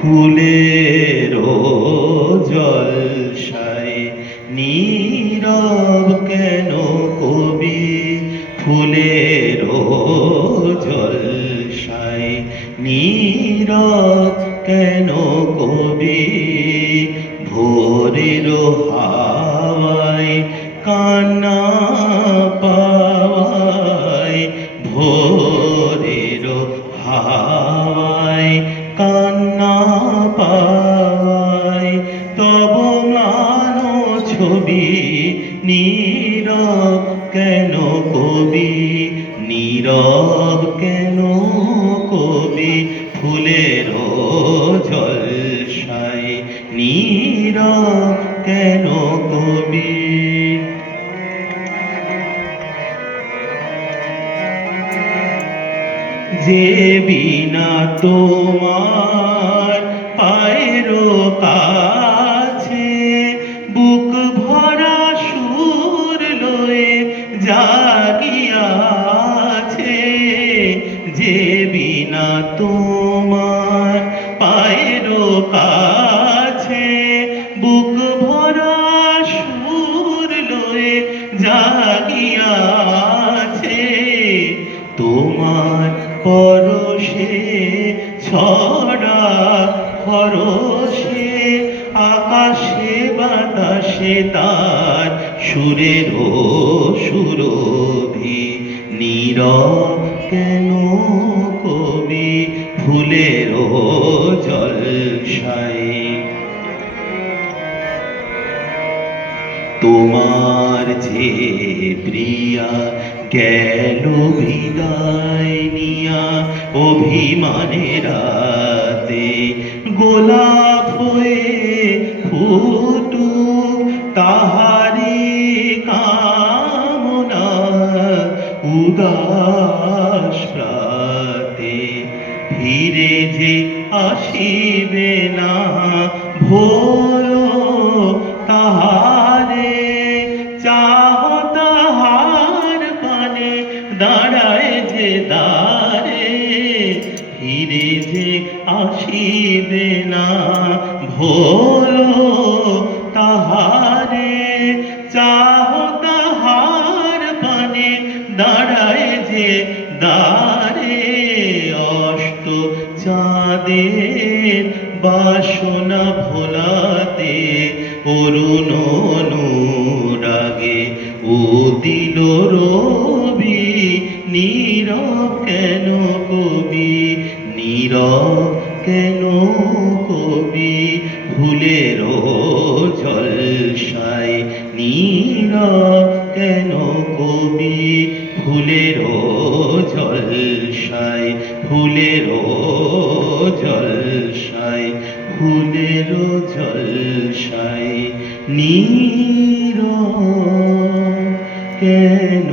ফুলেরও জলসায় নীরব কেন কবি, ফুলেরও জলসায় নীরব কেন কবি, ভোরের হাওয়ায় কান্না পাওয়ায়, ভোরের হাওয়ায় কান্না পাওয়ায়, তব ম্লান ছবি নীরব কেন কবি, নীরব কেন কবি, ফুলেরও জলসায় নীরব কেন কবি। যে বিনা তোমার পায়ের কাছে বুক ভরা সুর লয়ে জাগিয়াছে, যে বিনা তোমার পায়ের কাছে বুক ভরা সুর লয়ে জাগিয়াছে, তোমার পরশে ছড়া হরষে আকাশে বাতাসে তার সুরেরও সুরভি, নীরব কেন কবি, ফুলেরও জলসায়। তোমার যে প্রিয়া গেল বিদায় নিয়া অভিমানের রাতে, গোলাপ হয়ে ফুটুক তাহারি কামনা উদাস প্রাতে, ফিরে যে আসিবে না ভোর তাহারে, চাহ তাহার পানে দাঁড়ায় যে দ্বারে, ফিরে যে আসিবে না ভোর তাহারে, চাহ তাহার পানে দাঁড়ায় যে দ্বারে, অস্ত চাঁদের বাসনা ভোলাতে অরুণ অনুরাগে উদিল রবি, নীরব কেন কবি, নীরব কেন কবি, ফুলেরও জলসায় নীরব কেন কবি, ফুলেরও জলসায়, ফুলেরও জলসায়, ফুলেরও জলসায় নীরব কেন